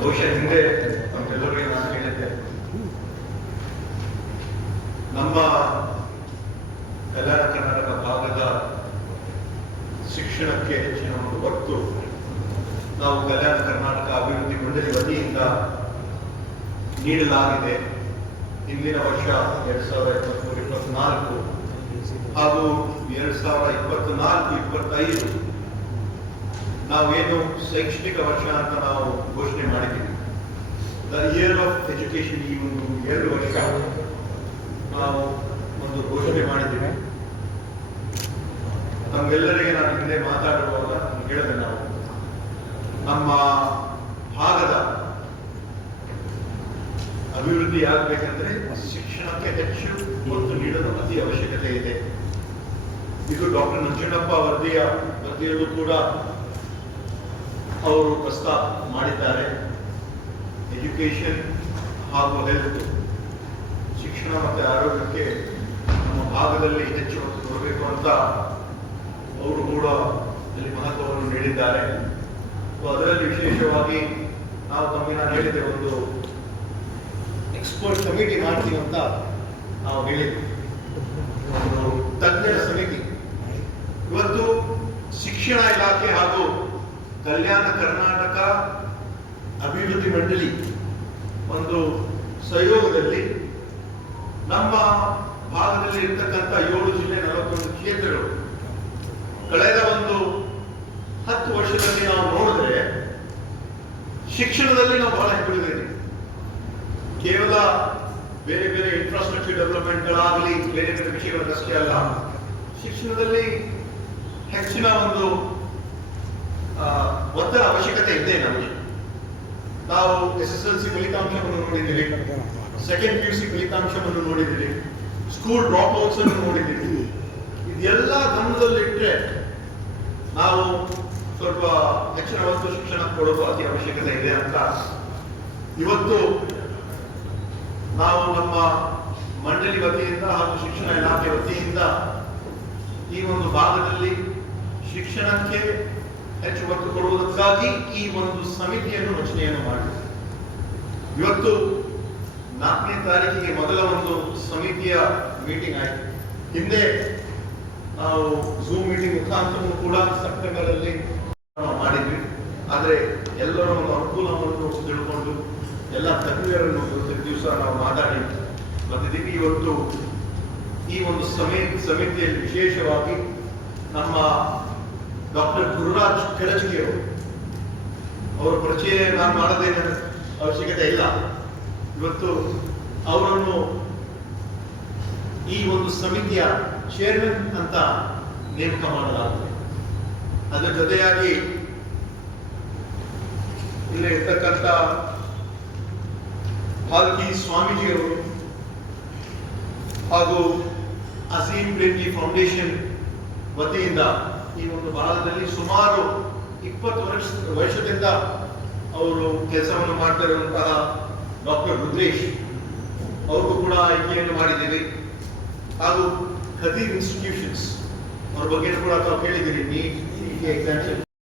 ಬಹುಶಃ ಹಿಂದೆ ನಮ್ಮೆಲ್ಲರಿಗೆ ನಾನು ಹೇಳಿದ್ದೆ ನಮ್ಮ ಕಲ್ಯಾಣ ಕರ್ನಾಟಕ ಭಾಗದ ಶಿಕ್ಷಣಕ್ಕೆ ಹೆಚ್ಚಿನ ಒಂದು ಒತ್ತು, ನಾವು ಕಲ್ಯಾಣ ಕರ್ನಾಟಕ ಅಭಿವೃದ್ಧಿ ಮಂಡಳಿ ವತಿಯಿಂದ ನೀಡಲಾಗಿದೆ. ಹಿಂದಿನ ವರ್ಷ ಎರಡ್ ಸಾವಿರದ ಇಪ್ಪತ್ಮೂರು, ಇಪ್ಪತ್ನಾಲ್ಕು ಹಾಗೂ ಎರಡ್ ಸಾವಿರದ ಇಪ್ಪತ್ನಾಲ್ಕು, ಇಪ್ಪತ್ತೈದು ನಾವೇನು ಶೈಕ್ಷಣಿಕ ವರ್ಷ ಅಂತ ನಾವು ಘೋಷಣೆ ಮಾಡಿದ್ದೀವಿ. ದ ಇಯರ್ ಆಫ್ ಎಜುಕೇಶನ್ ಈ ಒಂದು ಎರಡು ವರ್ಷ ನಾವು ಒಂದು ಘೋಷಣೆ ಮಾಡಿದ್ದೀವಿ. ನಮ್ಗೆಲ್ಲರಿಗೆ ನಾನು ಹಿಂದೆ ಮಾತಾಡುವಾಗ ಹೇಳಿದೆ ನಾವು. ನಮ್ಮ ಭಾಗದ ಅಭಿವೃದ್ಧಿ ಆಗಬೇಕಂದ್ರೆ ಶಿಕ್ಷಣಕ್ಕೆ ಹೆಚ್ಚು ಒತ್ತು ನೀಡಲು ಅತಿ ಅವಶ್ಯಕತೆ ಇದೆ. ಇದು ಡಾಕ್ಟರ್ ನಂಜುಂಡಪ್ಪ ವರದಿಯ ವರದಿಯಲ್ಲೂ ಕೂಡ ಅವರು ಪ್ರಸ್ತಾಪ ಮಾಡಿದ್ದಾರೆ. ಎಜುಕೇಷನ್ ಹಾಗೂ ಹೆಲ್ತ್ ಶಿಕ್ಷಣ ಮತ್ತು ಆರೋಗ್ಯಕ್ಕೆ ನಮ್ಮ ಭಾಗದಲ್ಲಿ ಹೆಚ್ಚು ಒತ್ತು ಕೊಡಬೇಕು ಅಂತ ಅವರು ಕೂಡ ಅಲ್ಲಿ ಮಹತ್ವವನ್ನು ನೀಡಿದ್ದಾರೆ. ಅದರಲ್ಲಿ ವಿಶೇಷವಾಗಿ ನಾವು ತಮಗೆ ಹೇಳಿದೆ ಒಂದು ಎಕ್ಸ್ಪರ್ಟ್ ಕಮಿಟಿ ಮಾಡ್ತೀವಿ ಅಂತ ನಾವು ಹೇಳಿದ್ವಿ. ತಜ್ಞರ ಸಮಿತಿ ಇವತ್ತು ಶಿಕ್ಷಣ ಇಲಾಖೆ ಹಾಗೂ ಕಲ್ಯಾಣ ಕರ್ನಾಟಕ ಅಭಿವೃದ್ಧಿ ಮಂಡಳಿ ಒಂದು ಸಹಯೋಗದಲ್ಲಿ ನಮ್ಮ ಭಾಗದಲ್ಲಿ ಇರ್ತಕ್ಕಂಥ ಏಳು ಜಿಲ್ಲೆ ನಲವತ್ತೊಂದು ಕ್ಷೇತ್ರಗಳು. ಕಳೆದ ಒಂದು ಹತ್ತು ವರ್ಷದಲ್ಲಿ ನಾವು ನೋಡಿದ್ರೆ ಶಿಕ್ಷಣದಲ್ಲಿ ನಾವು ಬಹಳ ಹಿಂದುಳಿದಿದ್ದೀವಿ ಕೇವಲ ಬೇರೆ ಬೇರೆ ಇನ್ಫ್ರಾಸ್ಟ್ರಕ್ಚರ್ ಡೆವಲಪ್ಮೆಂಟ್ಗಳಾಗಲಿ ಬೇರೆ ಬೇರೆ ವಿಷಯಗಳಷ್ಟೇ ಅಲ್ಲ, ಶಿಕ್ಷಣದಲ್ಲಿ ಹೆಚ್ಚಿನ ಒಂದು ಒತ್ತಡ ಅವಶ್ಯಕತೆ ಇದೆ ನಮಗೆ. ನಾವು ಎಸ್ ಎಸ್ ಎಲ್ ಸಿ ಫಲಿತಾಂಶವನ್ನು ನೋಡಿದ್ದೀವಿ. ಸೆಕೆಂಡ್ ಪಿ ಯು ಸಿ ಫಲಿತಾಂಶವನ್ನು ನೋಡಿದ್ದೀವಿ. ಸ್ಕೂಲ್ ಡ್ರಾಪ್ ಔಟ್ಸ್ ಅನ್ನು ನೋಡಿದ್ದೀವಿ. ಇದೆಲ್ಲ ಗಮನದಲ್ಲಿಟ್ಟರೆ ನಾವು ಸ್ವಲ್ಪ ಹೆಚ್ಚಿನ ವಸ್ತು ಶಿಕ್ಷಣ ಕೊಡೋದು ಅತಿ ಅವಶ್ಯಕತೆ ಇದೆ ಅಂತ. ಇವತ್ತು ನಾವು ನಮ್ಮ ಮಂಡಳಿ ವತಿಯಿಂದ ಹಾಗೂ ಶಿಕ್ಷಣ ಇಲಾಖೆ ವತಿಯಿಂದ ಈ ಒಂದು ಭಾಗದಲ್ಲಿ ಶಿಕ್ಷಣಕ್ಕೆ ಹೆಚ್ಚು ಒತ್ತು ಕೊಡುವುದಕ್ಕಾಗಿ ಈ ಒಂದು ಸಮಿತಿಯನ್ನು ರಚನೆಯನ್ನು ಮಾಡಿದೆ. ಇವತ್ತು ನಾಲ್ಕನೇ ತಾರೀಕಿಗೆ ಮೊದಲ ಒಂದು ಸಮಿತಿಯ ಮೀಟಿಂಗ್ ಆಯಿತು. ಹಿಂದೆ ನಾವು ಝೂಮ್ ಮೀಟಿಂಗ್ ಮುಖಾಂತರವೂ ಕೂಡ ಸೆಪ್ಟೆಂಬರ್ ಅಲ್ಲಿ ಮಾಡಿದ್ವಿ. ಆದರೆ ಎಲ್ಲರ ಒಂದು ಅನುಕೂಲವನ್ನು ತಿಳ್ಕೊಂಡು ಎಲ್ಲ ತಜ್ಞರನ್ನು ಇವತ್ತಿನ ದಿವಸ ನಾವು ಮಾತಾಡಿ ಬಂದಿದ್ದೀವಿ. ಇವತ್ತು ಈ ಒಂದು ಸಮಿ ಸಮಿತಿಯಲ್ಲಿ ವಿಶೇಷವಾಗಿ ನಮ್ಮ ಡಾಕ್ಟರ್ ಗುರುರಾಜ್ ಕೆಳಚಿಗೆ ಅವರು ಪರಿಚಯ ನಾನು ಮಾಡದೇನ ಅವಶ್ಯಕತೆ ಇಲ್ಲ. ಇವತ್ತು ಅವರನ್ನು ಈ ಒಂದು ಸಮಿತಿಯ ಚೇರ್ಮನ್ ಅಂತ ನೇಮಕ ಮಾಡಲಾಗಿದೆ. ಅದರ ಜೊತೆಯಾಗಿ ಇಲ್ಲಿ ಇರ್ತಕ್ಕಂಥ ಭಾಲ್ಕಿ ಸ್ವಾಮೀಜಿಯವರು ಹಾಗೂ ಅಸೀಂ ಪ್ರೇಮ್ಜಿ ಫೌಂಡೇಶನ್ ವತಿಯಿಂದ ಈ ಒಂದು ಭಾಗದಲ್ಲಿ ಸುಮಾರು ಇಪ್ಪತ್ತು ವರ್ಷ ವರ್ಷದಿಂದ ಅವರು ಕೆಲಸವನ್ನು ಮಾಡ್ತಾ ಇರುವಂತಹ ಡಾಕ್ಟರ್ ರುದ್ರೇಶ್ ಅವ್ರಿಗೂ ಕೂಡ ಆಯ್ಕೆಯನ್ನು ಮಾಡಿದ್ದೀವಿ. ಹಾಗೂ ಖದೀರ್ ಇನ್ಸ್ಟಿಟ್ಯೂಷನ್ಸ್ ಅವ್ರ ಬಗ್ಗೆ ಕೂಡ ತಾವು ಕೇಳಿದ್ದೀರಿ. Neat exemption